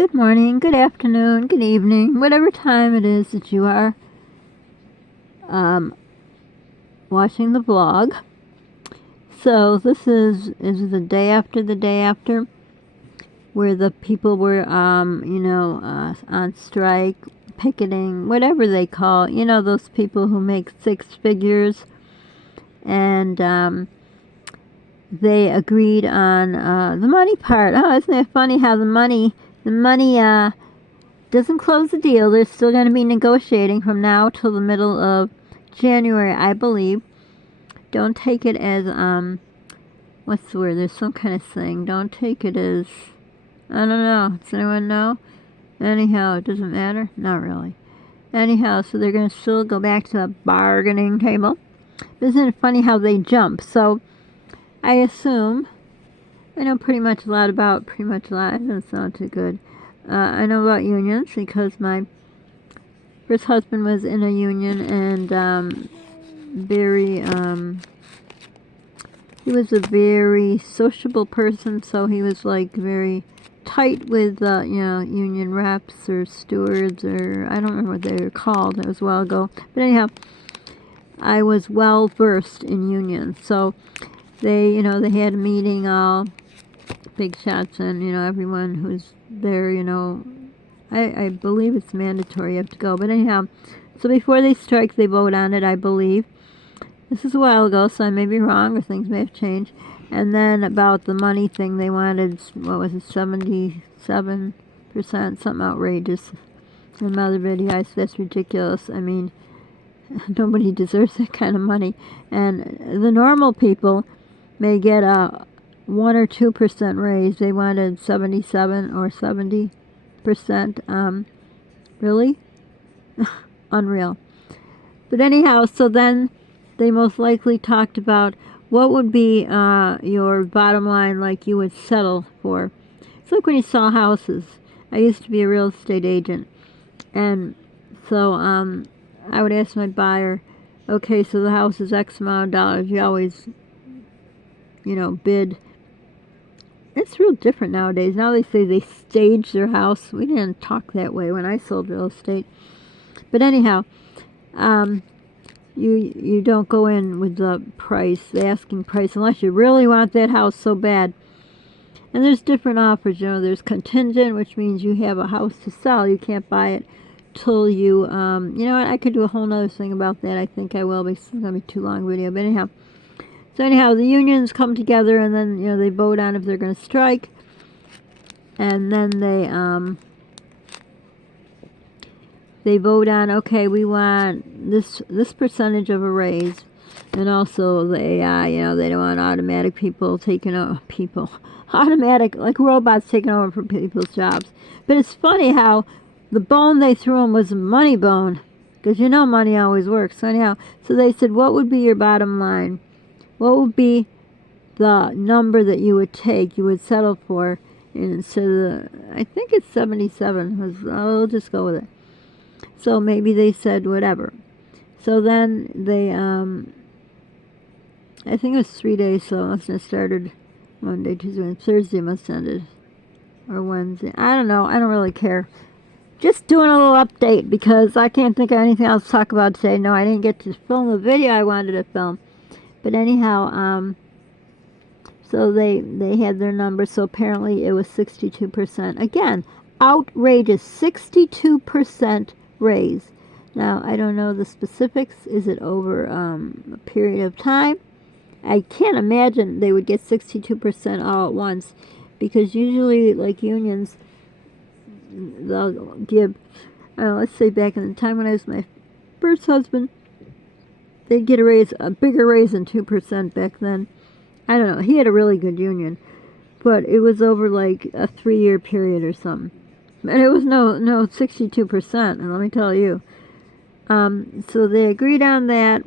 Good morning, good afternoon, good evening, whatever time it is that you are um, watching the vlog. So this is the day after, where the people were, on strike, picketing, whatever they call, those people who make six figures, and they agreed on the money part. Oh, isn't it funny how the money doesn't close the deal. They're still going to be negotiating from now till the middle of January, I believe. Don't take it as, what's the word? There's some kind of thing. Don't take it as, I don't know. Does anyone know? Anyhow, it doesn't matter. Not really. Anyhow, so they're going to still go back to the bargaining table. Isn't it funny how they jump? So, I assume, I know pretty much a lot, that doesn't sound too good. I know about unions because my first husband was in a union, and he was a very sociable person, so he was like very tight with, union reps or stewards, or I don't remember what they were called. It was a while ago. But anyhow, I was well versed in unions, so they had a meeting, all big shots, and everyone who's there, I believe it's mandatory, you have to go. But anyhow, so before they strike, they vote on it, I believe. This is a while ago, so I may be wrong, or things may have changed. And then about the money thing, they wanted, 77%, something outrageous. In another video, I said, that's ridiculous. I mean, nobody deserves that kind of money. And the normal people may get a 1 or 2% raise. They wanted 77 or 70%. Really? Unreal. But anyhow, so then they most likely talked about what would be your bottom line, like you would settle for. It's like when you sell houses. I used to be a real estate agent, and so I would ask my buyer, okay, so the house is X amount of dollars. You always, bid. It's real different nowadays. Now they say they stage their house. We didn't talk that way when I sold real estate. But anyhow, you don't go in with the price, the asking price, unless you really want that house so bad. And there's different offers. There's contingent, which means you have a house to sell. You can't buy it till you, I could do a whole nother thing about that. I think I will, but it's going to be too long video. But anyhow. So anyhow, the unions come together, and then, they vote on if they're going to strike. And then they vote on, okay, we want this percentage of a raise. And also the AI, they don't want automatic people taking over, automatic, like robots taking over for people's jobs. But it's funny how the bone they threw them was a money bone, because money always works. So anyhow, so they said, what would be your bottom line? What would be the number that you would take, you would settle for, instead of I think it's 77. I'll just go with it. So maybe they said whatever. So then they, I think it was 3 days, so it must have started Monday, Tuesday, and Thursday must have ended, or Wednesday. I don't know. I don't really care. Just doing a little update, because I can't think of anything else to talk about today. No, I didn't get to film the video I wanted to film. But anyhow, so they had their number, so apparently it was 62%. Again, outrageous, 62% raise. Now, I don't know the specifics. Is it over a period of time? I can't imagine they would get 62% all at once, because usually, like unions, they'll give, let's say back in the time when I was my first husband, they'd get a bigger raise than 2% back then. I don't know. He had a really good union, but it was over like a 3-year period or something. And it was no 62%, and let me tell you. So they agreed on that,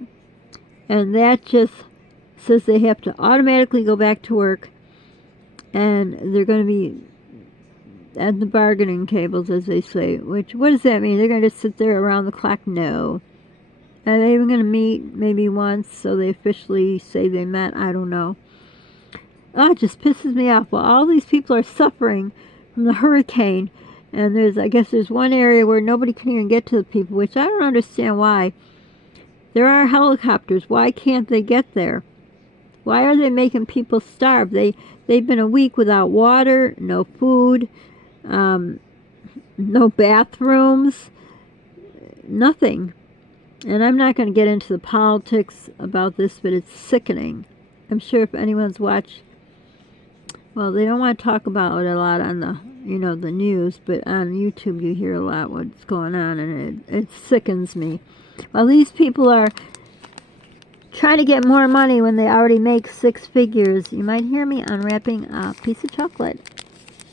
and that just says they have to automatically go back to work, and they're going to be at the bargaining tables, as they say. What does that mean? They're going to just sit there around the clock? No. Are they even going to meet maybe once, so they officially say they met? I don't know. It just pisses me off. Well, all these people are suffering from the hurricane, And I guess there's one area where nobody can even get to the people, which I don't understand why. There are helicopters. Why can't they get there? Why are they making people starve? They've been a week without water, no food, no bathrooms, nothing. And I'm not going to get into the politics about this, but it's sickening. I'm sure if anyone's watched, well, they don't want to talk about it a lot on the, the news, but on YouTube you hear a lot what's going on, and it sickens me. Well, these people are trying to get more money when they already make six figures. You might hear me unwrapping a piece of chocolate.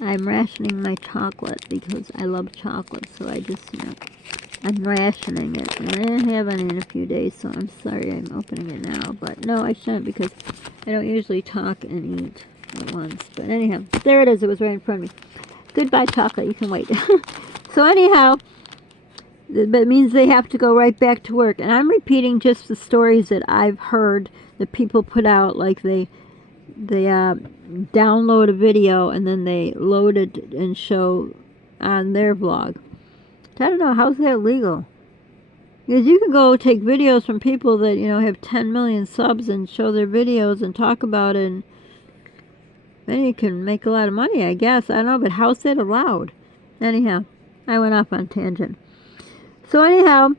I'm rationing my chocolate because I love chocolate, so I just, I'm rationing it. And I didn't have any in a few days, so I'm sorry I'm opening it now. But no, I shouldn't because I don't usually talk and eat at once. But anyhow, there it is. It was right in front of me. Goodbye, chocolate. You can wait. So anyhow, that means they have to go right back to work. And I'm repeating just the stories that I've heard that people put out, like they download a video and then they load it and show on their vlog. I don't know, how's that legal? Because you can go take videos from people that, have 10 million subs and show their videos and talk about it, and then you can make a lot of money, I guess. I don't know, but how's that allowed? Anyhow, I went off on tangent. So anyhow,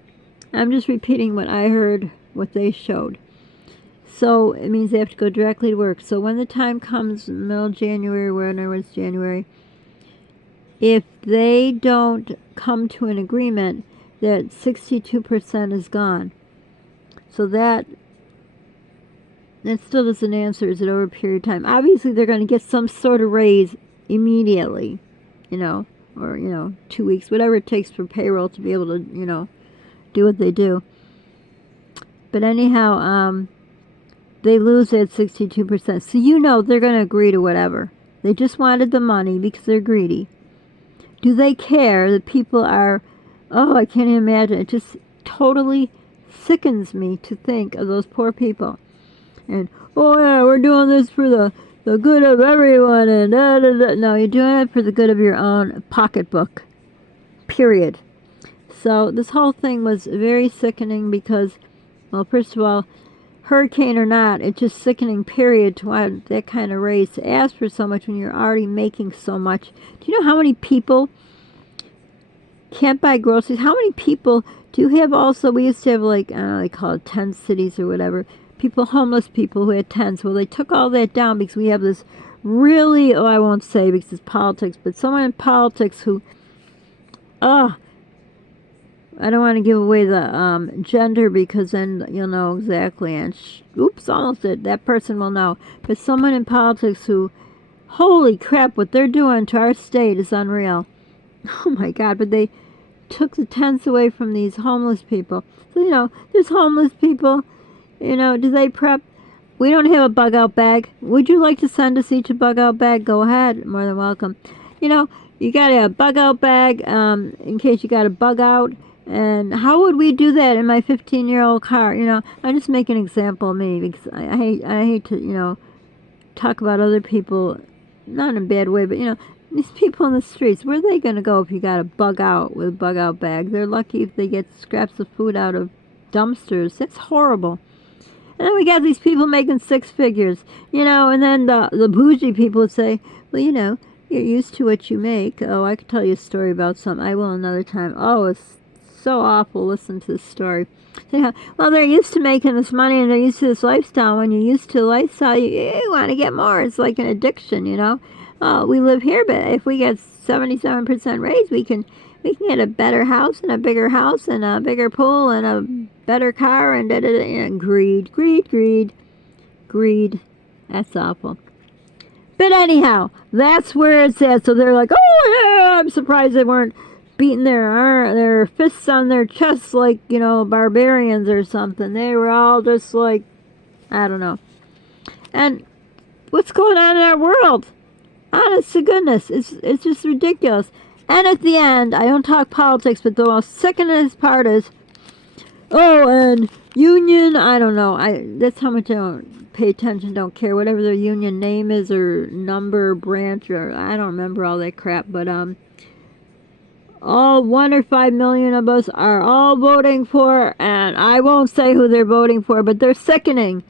I'm just repeating what I heard, what they showed. So it means they have to go directly to work. So when the time comes, middle of January, whenever it's January, if they don't come to an agreement, that 62% is gone. So that still doesn't answer, is it over a period of time? Obviously, they're going to get some sort of raise immediately, or, 2 weeks, whatever it takes for payroll to be able to, do what they do. But anyhow, they lose that 62%. So they're going to agree to whatever. They just wanted the money because they're greedy. Do they care that people are, I can't even imagine. It just totally sickens me to think of those poor people. And, yeah, we're doing this for the good of everyone. And No, you're doing it for the good of your own pocketbook. Period. So this whole thing was very sickening because, well, first of all, hurricane or not, it's just sickening, period, to want that kind of raise, to ask for so much when you're already making so much. Do you know how many people can't buy groceries? How many people do you have also? We used to have, like, I don't know, they call it tent cities or whatever. Homeless people who had tents. Well, they took all that down because we have this really, I won't say because it's politics, but someone in politics who, I don't want to give away the gender because then you'll know exactly. And oops, almost did. That person will know. But someone in politics who, holy crap, what they're doing to our state is unreal. Oh my God, but they took the tents away from these homeless people. So, there's homeless people. Do they prep? We don't have a bug out bag. Would you like to send us each a bug out bag? Go ahead. More than welcome. You got a bug out bag in case you got a bug out. And how would we do that in my 15-year-old car? I just make an example of me because I hate to, talk about other people, not in a bad way, but, these people in the streets, where are they going to go if you got a bug out with a bug out bag? They're lucky if they get scraps of food out of dumpsters. That's horrible. And then we got these people making six figures, and then the bougie people would say, well, you're used to what you make. Oh, I could tell you a story about something. I will another time. Oh, it's so awful. Listen to this story. Yeah. Well, they're used to making this money and they're used to this lifestyle. When you're used to a lifestyle, you want to get more. It's like an addiction, Oh, we live here, but if we get 77% raise, we can get a better house and a bigger house and a bigger pool and a better car and and greed. That's awful. But anyhow, that's where it's at. So they're like, oh yeah, I'm surprised they weren't beating their fists on their chests like, barbarians or something. They were all just like, I don't know. And what's going on in our world? Honest to goodness, it's just ridiculous. And at the end, I don't talk politics, but the most sickening part is, and union, I don't know. That's how much I don't pay attention, don't care. Whatever their union name is or number, branch, or I don't remember all that crap. But all 1 or 5 million of us are all voting for, and I won't say who they're voting for, but they're sickening.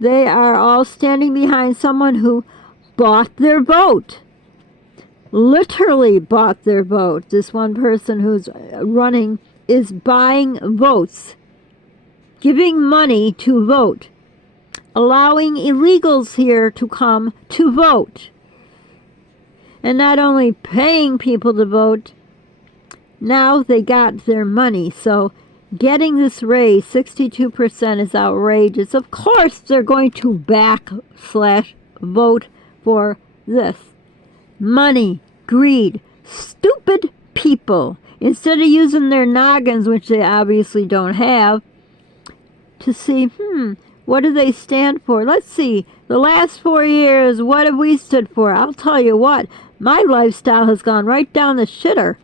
They are all standing behind someone who bought their vote. Literally bought their vote. This one person who's running is buying votes, giving money to vote, allowing illegals here to come to vote, and not only paying people to vote, now they got their money. So getting this raise, 62%, is outrageous. Of course they're going to vote for this. Money, greed, stupid people. Instead of using their noggins, which they obviously don't have, to see, what do they stand for? Let's see. The last 4 years, what have we stood for? I'll tell you what, my lifestyle has gone right down the shitter.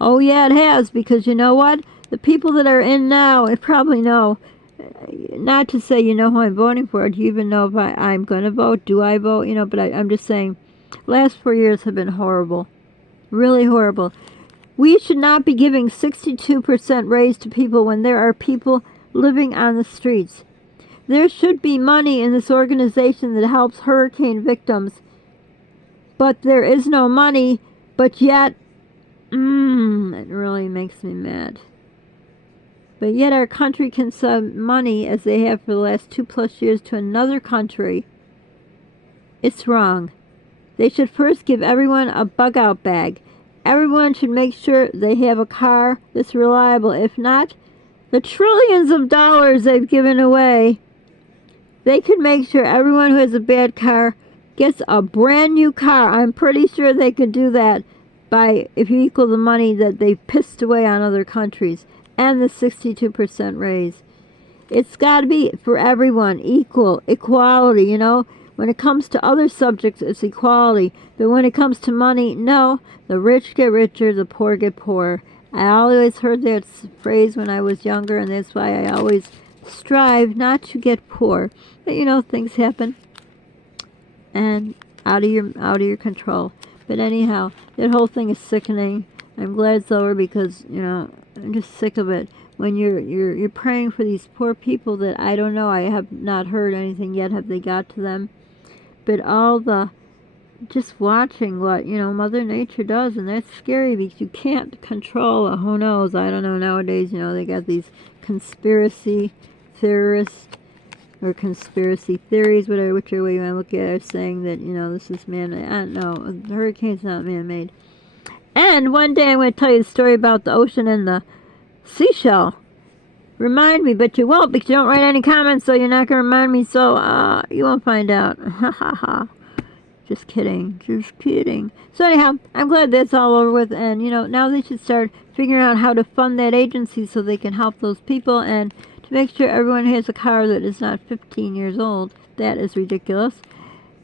Oh yeah, it has, because you know what? The people that are in now, I probably know, not to say you know who I'm voting for. Do you even know if I'm going to vote? Do I vote? But I'm just saying, last 4 years have been horrible. Really horrible. We should not be giving 62% raise to people when there are people living on the streets. There should be money in this organization that helps hurricane victims, but there is no money, but yet, it really makes me mad. But yet our country can send money, as they have for the last 2+ years, to another country. It's wrong. They should first give everyone a bug-out bag. Everyone should make sure they have a car that's reliable. If not, the trillions of dollars they've given away, they could make sure everyone who has a bad car gets a brand new car. I'm pretty sure they could do that if you equal the money that they pissed away on other countries and the 62% raise. It's got to be for everyone, equality, When it comes to other subjects, it's equality. But when it comes to money, no. The rich get richer, the poor get poorer. I always heard that phrase when I was younger, and that's why I always strive not to get poor. But things happen, and out of your control. But anyhow, that whole thing is sickening. I'm glad it's over because I'm just sick of it. When you're praying for these poor people that I don't know, I have not heard anything yet. Have they got to them? But just watching what Mother Nature does, and that's scary because you can't control. Who knows? I don't know. Nowadays, they got these conspiracy theorists or conspiracy theories, whichever way you want to look at it, saying that this is man-made. I don't know. The hurricane's not man-made. And one day I'm going to tell you the story about the ocean and the seashell. Remind me, but you won't because you don't write any comments, so you're not going to remind me, so you won't find out. Ha ha ha. Just kidding. So anyhow, I'm glad that's all over with, and now they should start figuring out how to fund that agency so they can help those people, and to make sure everyone has a car that is not 15 years old. That is ridiculous.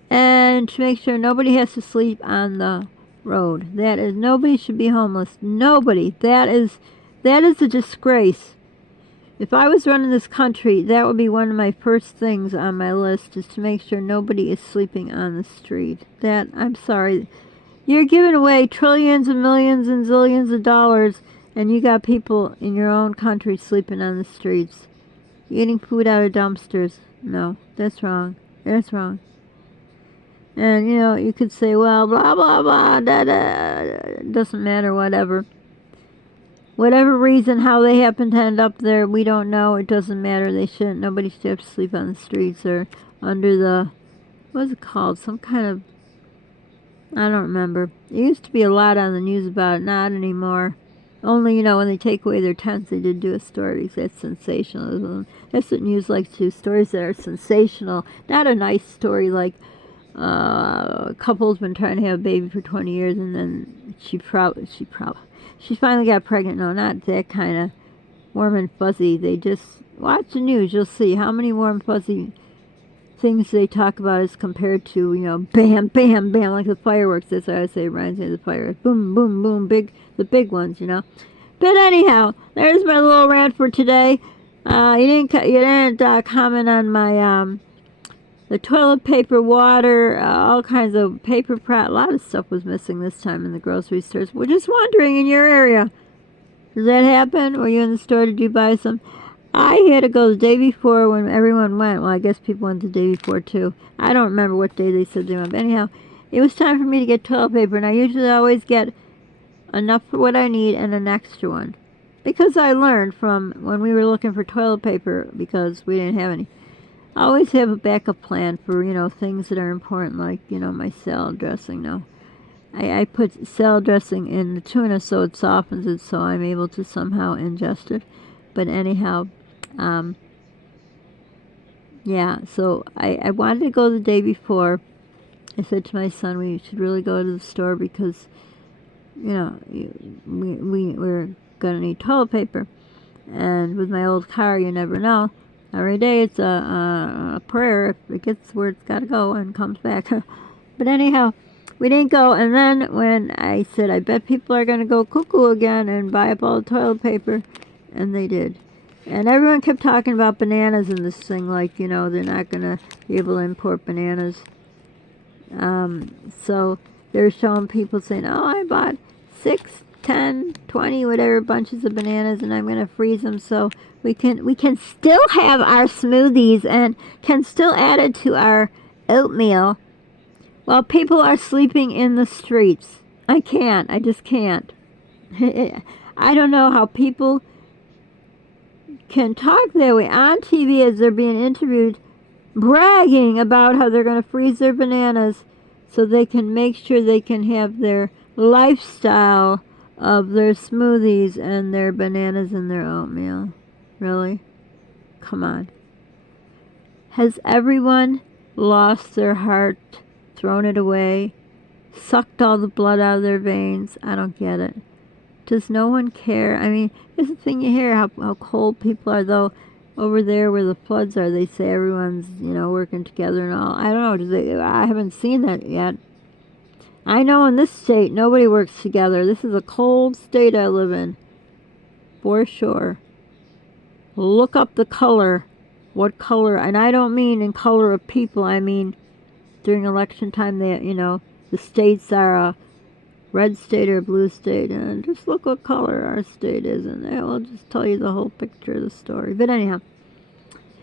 And to make sure nobody has to sleep on the road. Nobody should be homeless. Nobody. That is a disgrace. If I was running this country, that would be one of my first things on my list, is to make sure nobody is sleeping on the street. I'm sorry. You're giving away trillions and millions and zillions of dollars, and you got people in your own country sleeping on the streets, eating food out of dumpsters. No, that's wrong. That's wrong. And, you could say, well, blah, blah, blah, doesn't matter, whatever. Whatever reason, how they happen to end up there, we don't know. It doesn't matter. They shouldn't. Nobody should have to sleep on the streets or under the, what's it called? Some kind of, I don't remember. There used to be a lot on the news about it. Not anymore. Only, when they take away their tents, they did do a story because that's sensationalism. That's what news likes to do, stories that are sensational. Not a nice story like a couple's been trying to have a baby for 20 years and then she finally got pregnant. No, not that kind of warm and fuzzy. They just watch the news. You'll see how many warm, fuzzy things they talk about as compared to, bam, bam, bam, like the fireworks. That's what I say. It reminds me of the fireworks. Boom, boom, boom, the big ones, But anyhow, there's my little rant for today. You didn't comment on my the toilet paper, water, all kinds of paper a lot of stuff was missing this time in the grocery stores. We're just wondering, in your area, does that happen? Were you in the store? Did you buy some? I had to go the day before when everyone went. Well, I guess people went the day before too. I don't remember what day they said they went. But anyhow, it was time for me to get toilet paper, and I usually always get enough for what I need and an extra one. Because I learned from when we were looking for toilet paper, because we didn't have any, I always have a backup plan for, things that are important, like, my salad dressing. No, I put salad dressing in the tuna so it softens it so I'm able to somehow ingest it. But anyhow, yeah, so I wanted to go the day before. I said to my son, we should really go to the store because, we're going to need toilet paper. And with my old car, you never know. Every day it's a prayer if it gets where it's got to go and comes back. But anyhow, we didn't go. And then when I said, I bet people are going to go cuckoo again and buy up all the toilet paper, and they did. And everyone kept talking about bananas in this thing, like, they're not going to be able to import bananas. So they're showing people saying, oh, I bought 6, 10, 20, whatever bunches of bananas, and I'm going to freeze them so we can still have our smoothies and can still add it to our oatmeal while people are sleeping in the streets. I just can't. I don't know how people can talk that way on TV as they're being interviewed, bragging about how they're going to freeze their bananas so they can make sure they can have their lifestyle of their smoothies and their bananas and their oatmeal. Really? Come on. Has everyone lost their heart, thrown it away, sucked all the blood out of their veins? I don't get it. Does no one care? I mean, here's the thing you hear, how cold people are, though. Over there where the floods are, they say everyone's, working together and all. I don't know. I haven't seen that yet. I know in this state, nobody works together. This is a cold state I live in. For sure. Look up the color. What color? And I don't mean in color of people. I mean during election time, the states are a red state or blue state. And just look what color our state is. And that will just tell you the whole picture of the story. But anyhow,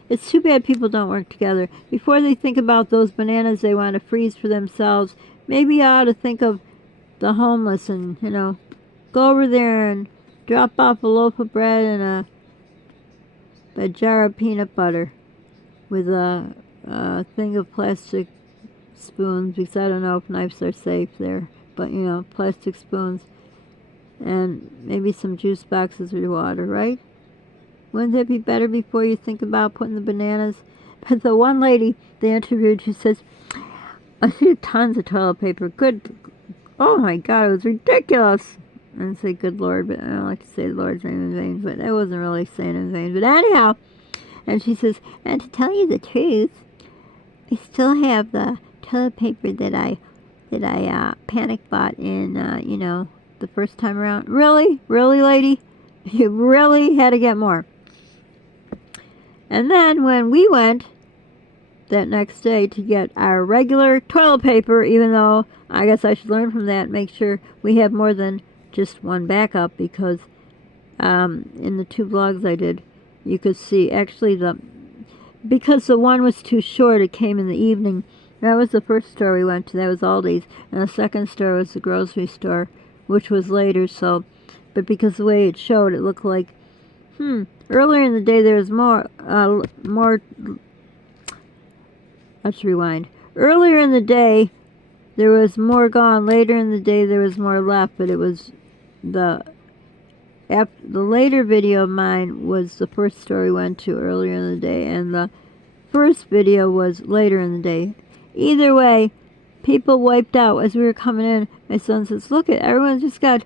it's too bad people don't work together. Before they think about those bananas they want to freeze for themselves, maybe you ought to think of the homeless and, go over there and drop off a loaf of bread and a jar of peanut butter with a thing of plastic spoons, because I don't know if knives are safe there, but, plastic spoons, and maybe some juice boxes with water, right? Wouldn't that be better before you think about putting the bananas? But the one lady they interviewed, she says, I see tons of toilet paper. Good. Oh my God, it was ridiculous. And say good Lord, but I don't like to say the Lord's name in vain, but I wasn't really saying in vain. But anyhow, and she says, and to tell you the truth, I still have the toilet paper that I panic bought in, the first time around. Really? Really, lady? You really had to get more. And then when we went that next day to get our regular toilet paper, even though I guess I should learn from that, make sure we have more than just one backup, because in the 2 vlogs I did, you could see actually because the one was too short, it came in the evening. That was the first store we went to. That was Aldi's. And the second store was the grocery store, which was later. So, but because the way it showed, it looked like, earlier in the day there was more, let's rewind. Earlier in the day, there was more gone. Later in the day, there was more left, but it was the later video of mine was the first store we went to earlier in the day, and the first video was later in the day. Either way, people wiped out as we were coming in. My son says, look at everyone's just got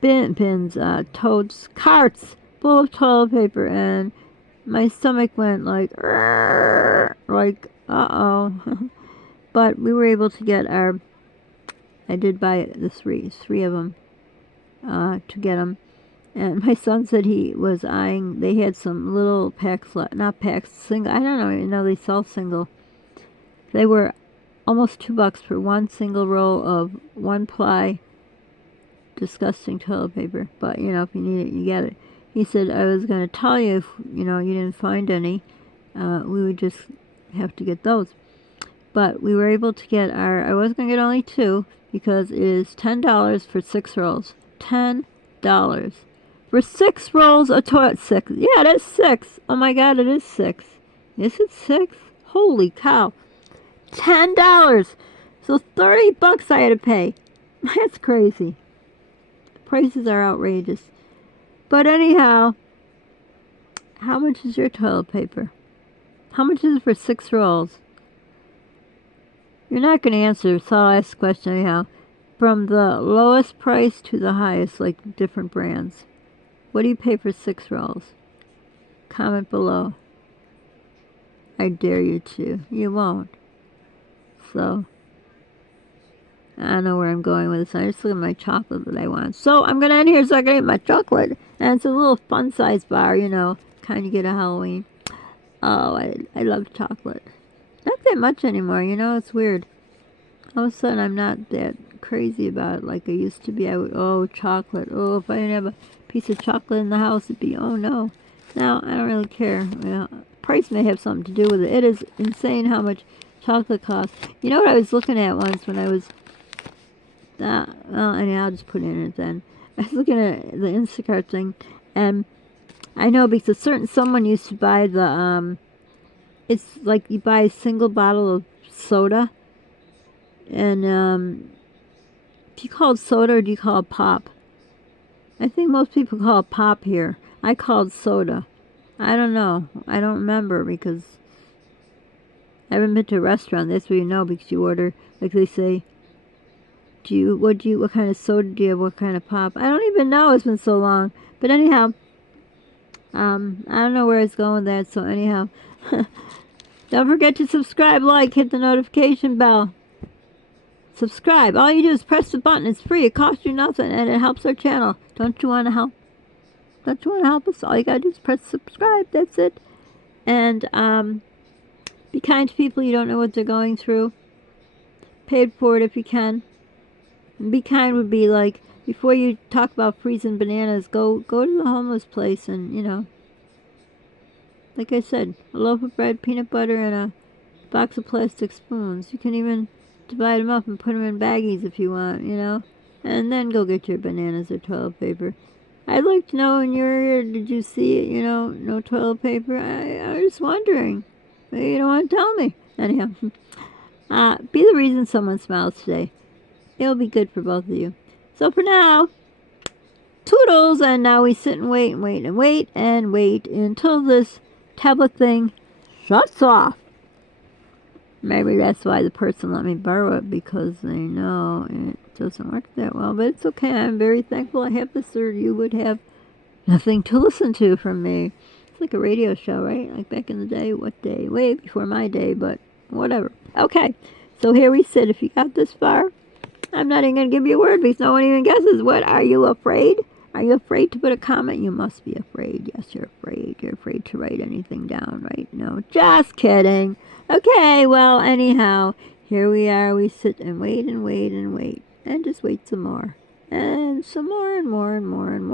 bins, totes, carts full of toilet paper, and my stomach went like, uh-oh. But we were able to get I did buy the three of them, to get them. And my son said he was eyeing, they had some little packs, not packs, single, I don't know, they sell single. They were almost $2 for one single roll of one-ply disgusting toilet paper. But, you know, if you need it, you get it. He said, I was going to tell you if, you know, you didn't find any, we would just have to get those. But we were able to get I was going to get only 2 because it is $10 for 6 rolls. $10 for 6 rolls of toilet. 6. Yeah, that's 6. Oh my God, it is 6. Is it 6? Holy cow. $10. So $30 I had to pay. That's crazy. Prices are outrageous. But anyhow, how much is your toilet paper? How much is it for 6 rolls? You're not going to answer, so I'll ask the question anyhow. From the lowest price to the highest, like different brands. What do you pay for 6 rolls? Comment below. I dare you to. You won't. So, I don't know where I'm going with this. I just look at my chocolate that I want. So, I'm going to end here so I can eat my chocolate. And it's a little fun-sized bar, you know. Kind of get a Halloween. Oh, I love chocolate. Not that much anymore, you know. It's weird. All of a sudden, I'm not that crazy about it like I used to be. I would, oh, chocolate. Oh, if I didn't have a piece of chocolate in the house, it'd be, oh, no. Now, I don't really care. Well, price may have something to do with it. It is insane how much chocolate costs. You know what I was looking at once when I was... well, anyhow, I'll just put it in it then. I was looking at the Instacart thing, and I know because someone used to buy the, it's like you buy a single bottle of soda, and, do you call it soda or do you call it pop? I think most people call it pop here. I call it soda. I don't know. I don't remember because I haven't been to a restaurant. That's what you know because you order, like they say, what kind of soda do you have? What kind of pop? I don't even know. It's been so long. But anyhow, I don't know where it's going with that. So anyhow, don't forget to subscribe, like, hit the notification bell. Subscribe. All you do is press the button. It's free. It costs you nothing, and it helps our channel. Don't you want to help? Don't you want to help us? All you gotta do is press subscribe. That's it. And be kind to people. You don't know what they're going through. Pay it forward if you can. Be kind would be like, before you talk about freezing bananas, go to the homeless place and, you know, like I said, a loaf of bread, peanut butter, and a box of plastic spoons. You can even divide them up and put them in baggies if you want, you know, and then go get your bananas or toilet paper. I'd like to know in your area, did you see it, you know, no toilet paper? I was just wondering. Maybe you don't want to tell me. Anyhow, be the reason someone smiles today. It'll be good for both of you. So for now, toodles, and now we sit and wait and wait and wait and wait until this tablet thing shuts off. Maybe that's why the person let me borrow it, because they know it doesn't work that well. But it's okay. I'm very thankful I have this, or you would have nothing to listen to from me. It's like a radio show, right? Like back in the day. What day? Way before my day, but whatever. Okay, so here we sit. If you got this far, I'm not even going to give you a word because no one even guesses. What? Are you afraid? Are you afraid to put a comment? You must be afraid. Yes, you're afraid. You're afraid to write anything down, right? No, just kidding. Okay, well, anyhow, here we are. We sit and wait and wait and wait. And just wait some more. And some more and more and more and more.